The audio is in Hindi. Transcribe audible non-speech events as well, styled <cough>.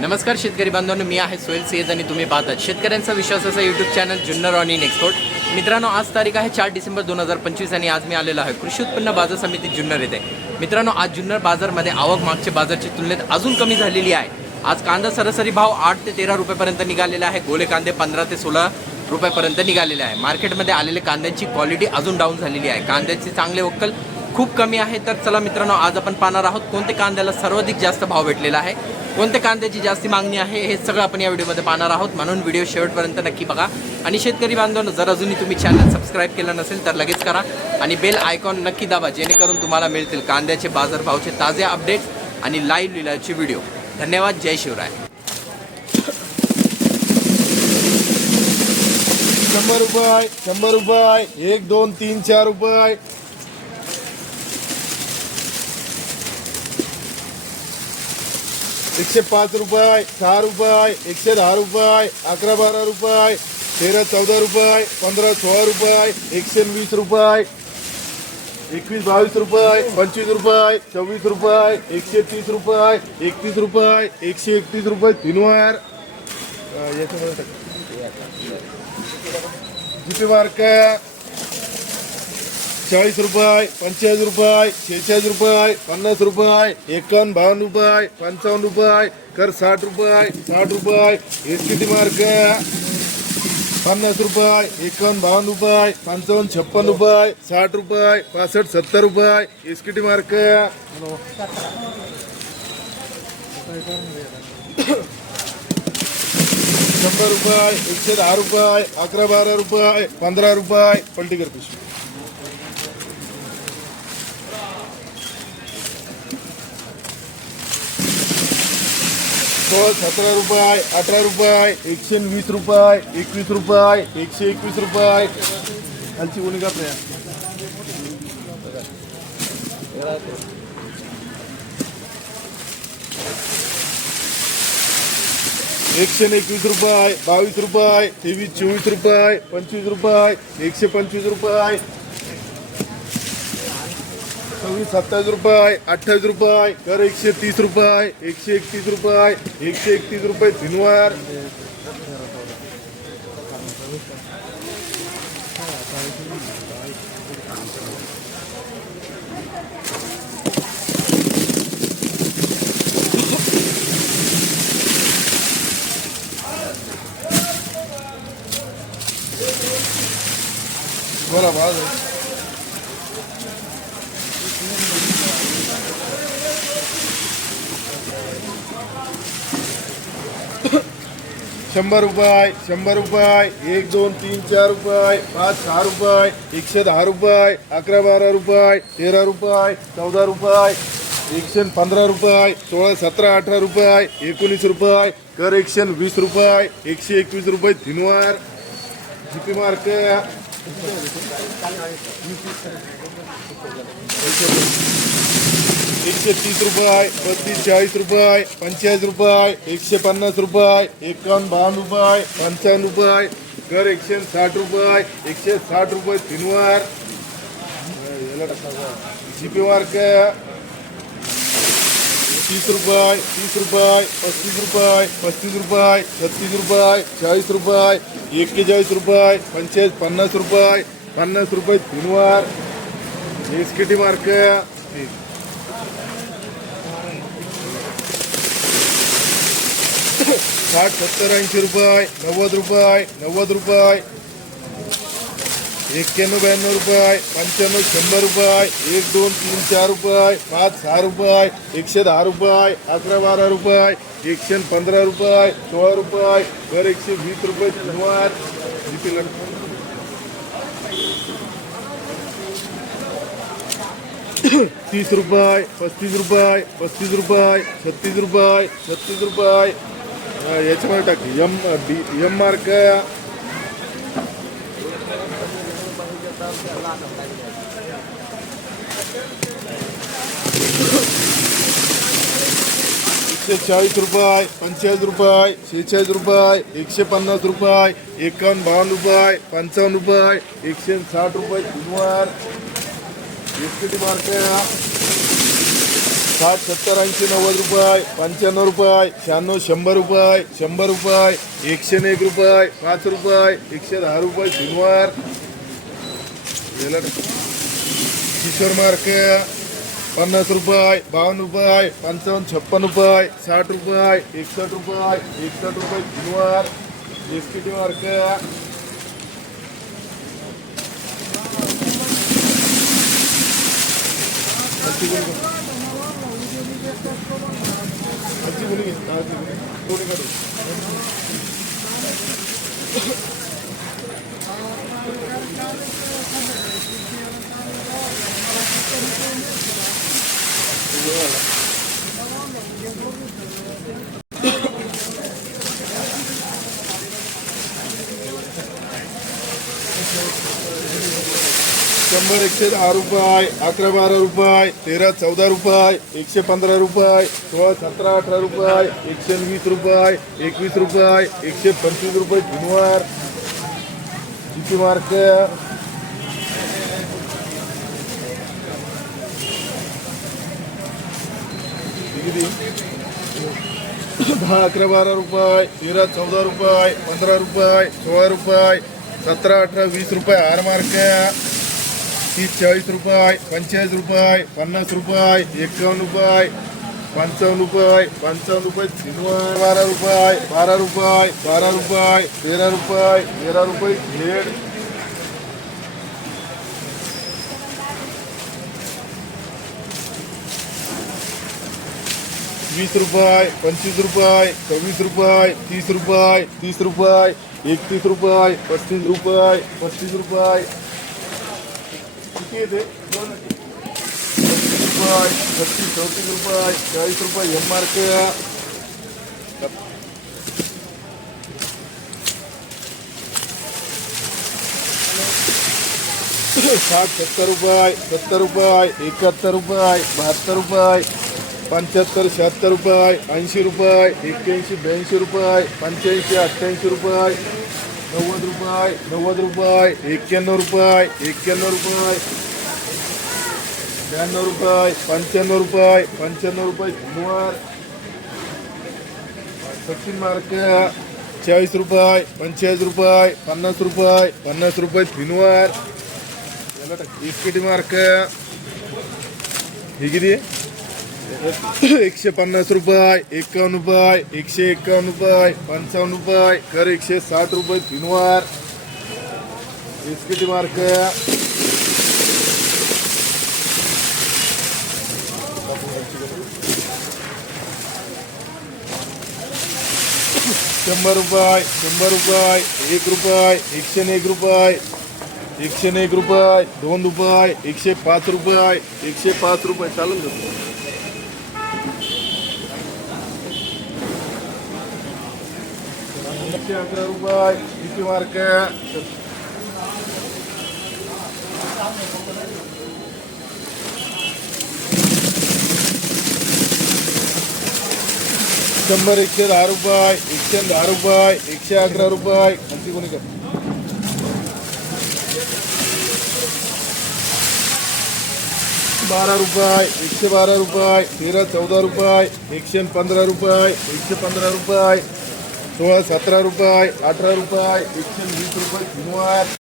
नमस्कार शेतकरी बांधवांनो मी आहे सोहेल सेज आणि तुम्ही पाहतात शेतकऱ्यांचा विश्वास असा YouTube channel Junnar on in export मित्रांनो आज तारीख आहे चार डिसेंबर दोन हजार पंचवीस आणि आज मी आलेलो आहे कृषी उत्पन्न बाजार समिती जुन्नर येथे. मित्रांनो आज जुन्नर बाजारमध्ये आवक मागच्या बाजारच्या तुलनेत अजून कमी झालेली आहे. आज कांदा सरासरी भाव आठ ते तेरा रुपयापर्यंत निघालेला आहे. गोले कांदे पंधरा ते सोळा रुपयापर्यंत निघालेले आहे. मार्केटमध्ये आलेले कांद्यांची क्वालिटी अजून डाऊन झालेली आहे. कांद्याचे चांगले वक्कल खूप कमी आहे तर चला मित्रांनो आज आपण पाहणार आहोत कोणते कांद्याला सर्वाधिक जास्त भाव भेटलेला आहे कोणत्या कांद्याची जास्ती मागणी आहे हे सगळं आपण या व्हिडिओमध्ये पाहणार आहोत. म्हणून व्हिडिओ शेवटपर्यंत नक्की बघा. आणि शेतकरी बांधवांनो जर अजूनही तुम्ही चॅनल सबस्क्राईब केलं नसेल तर लगेच करा. आणि बेल आयकॉन नक्की दाबा जेणेकरून तुम्हाला मिळतील कांद्याचे बाजारभावचे ताजे अपडेट्स आणि लाईव्ह लिलाचे व्हिडिओ धन्यवाद जय शिवराय. शंभर रुपये शंभर रुपये एक दोन तीन चार रुपये एकशे पाच रुपये सहा रुपये, एकशे दहा रुपये, अकरा बारा रुपये, तेरा चौदा रुपये, पंधरा सोळा रुपये, एकशे वीस रुपये, एकवीस बावीस रुपये, पंचवीस रुपये चोवीस रुपये, एकशे तीस रुपये, एकतीस रुपये, एकशे एकतीस रुपये तीन वार याच्यामध्ये जीपी मार्क चाळीस रुपये पंचेचाळीस रुपये शेहेचाळीस रुपये पन्नास रुपये एकावन्न बावन्न रुपये पंचावन्न रुपये कर साठ रुपये साठ रुपये एस टी मार्क पन्नास रुपये एकावन्न बावन्न रुपये पंचावन्न छप्पन रुपये साठ रुपये पासष्ट सत्तर रुपये एस टी मार्क. शंभर रुपये एकशे दहा रुपये अकरा बारा रुपये पंधरा रुपये पलटी कर सोळा सतरा रुपये, अठरा रुपये, एकशे वीस रुपये, एकवीस रुपये, एकशे एकवीस रुपये. खालची कोणी का एकशे एकवीस रुपये, बावीस रुपये, तेवीस, चोवीस रुपये, पंचवीस रुपये, एकशे पंचवीस रुपये. सव्वीस सत्तावीस रुपये अठ्ठावीस रुपये कर एकशे तीस रुपये एकशे एकतीस रुपये एकशे एकतीस रुपये तीनवार बोला बाज शंभर रुपये शंभर रुपये एक दोन तीन चार रुपये पाच सहा रुपये एकशे दहा रुपये अकरा बारा रुपये तेरा रुपये चौदा रुपये एकशे पंधरा रुपये सोळा सतरा अठरा रुपये एकोणीस रुपये कर एकशे वीस रुपये एकशे एकवीस रुपये तीनवार जीपी मार्क. एकशे तीस रुपये पस्तीस चाळीस रुपये पंचेचाळीस रुपये, एकशे पन्नास रुपये, एकावन्न, बावन्न रुपये, पंचावन्न रुपये कर एकशे साठ रुपये, एकशे साठ रुपये तीनवार. जीपी मार्क तीस रुपये तीस रुपये, पस्तीस रुपये पस्तीस रुपये, छत्तीस रुपये, चाळीस रुपये, एक्केचाळीस रुपये पंचेचाळीस पन्नास रुपये पन्नास रुपये तीनवार. एस के टी मार्क साठ सत्तर ऐंशी रुपये नव्वद रुपये नव्वद रुपये एक्क्याण्णव ब्याण्णव रुपये पंच्याण्णव शंभर रुपये एक दोन तीन चार रुपये पाच सहा रुपये एकशे दहा रुपये अकरा बारा रुपये एकशे पंधरा रुपये सोळा रुपये दर एकशे वीस रुपये शनिवार तीस रुपये, पस्तीस रुपये पस्तीस रुपये, छत्तीस रुपये छत्तीस रुपये। याच्यामध्ये टाक. यम डी यम मार्क एकशे चाळीस रुपये, पंचेचाळीस रुपये, शेहेचाळीस रुपये, एकशे पन्नास रुपये, एकावन्न बावन्न रुपये, पंचावन्न रुपये, एकशे साठ रुपये तीनवार बिस्किटी टी मार्क साठ सत्तर ऐंशी नव्वद रुपये पंच्याण्णव रुपये शहाण्णव शंभर रुपये शंभर रुपये एकशे एक रुपये पाच रुपये एकशे दहा रुपये शनिवार. किशोर मार्क पन्नास रुपये बावन्न रुपये पंचावन्न छप्पन रुपये साठ रुपये एकसष्ट रुपये एकसष्ट रुपये शनिवार. S T 아직 모르겠다. 아직 शंभर एकशे दहा रुपये अकरा बारा रुपये तेरा चौदा रुपये एकशे पंधरा रुपये सोळा सतरा अठरा रुपये एकशे वीस रुपये एकवीस रुपये एकशे पंचवीस रुपये शनिवार किती मार्क? दहा अकरा बारा रुपये तेरा चौदा रुपये पंधरा रुपये सोळा रुपये सतरा अठरा वीस रुपये. हार मार्क? तीस चाळीस रुपये, पंचेचाळीस रुपये, पन्नास रुपये, एकावन्न रुपये, पंचावन्न रुपये पंचावन्न रुपये शनिवार बारा रुपये बारा रुपये बारा रुपये, तेरा रुपये तेरा रुपये झेड वीस रुपये, पंचवीस रुपये, सव्वीस रुपये, तीस रुपये तीस रुपये, एकतीस रुपये, पस्तीस रुपये पस्तीस रुपये. किती येते रुपये चौतीस रुपये चाळीस रुपये एम मार्क साठ, सत्तर रुपये सत्तर रुपये, एकाहत्तर रुपये रुपये, पंच्याहत्तर, शहात्तर रुपये, ऐंशी रुपये, एक्क्याऐंशी, ब्याऐंशी रुपये, पंच्याऐंशी, अठ्ठ्याऐंशी रुपये नव्वद रुपये नव्वद रुपये एक्क्याण्णव रुपये एक्क्याण्णव रुपये. ब्याण्णव रुपये पंच्याण्णव रुपये पंच्याण्णव रुपये शंभर. सचिन मार्क चाळीस रुपये पंचेचाळीस रुपये पन्नास रुपये पन्नास रुपये शनिवार याला टाक इस्केटी मार्क. हे किती? आहे? <coughs> एकशे पन्नास रुपये, एकावन्न रुपये, एकशे एकावन्न रुपये, पंचावन्न रुपये, कर एकशे साठ रुपये शनिवार इस्केटी मार्क शंभर रुपये शंभर रुपये, एक रुपये, एकशे एक रुपये, एकशे एक रुपये, दोन रुपये, एकशे पाच रुपये, एकशे पाच रुपये. चालेल का एकशे अकरा रुपये एकशे दहा रुपये एकशे दहा रुपये एकशे अकरा रुपये खालची कोणी का बारा रुपये एकशे बारा रुपये तेरा चौदा रुपये एकशे पंधरा रुपये एकशे पंधरा रुपये सोळा सतरा रुपये अठरा रुपये एकशे वीस रुपये शनिवार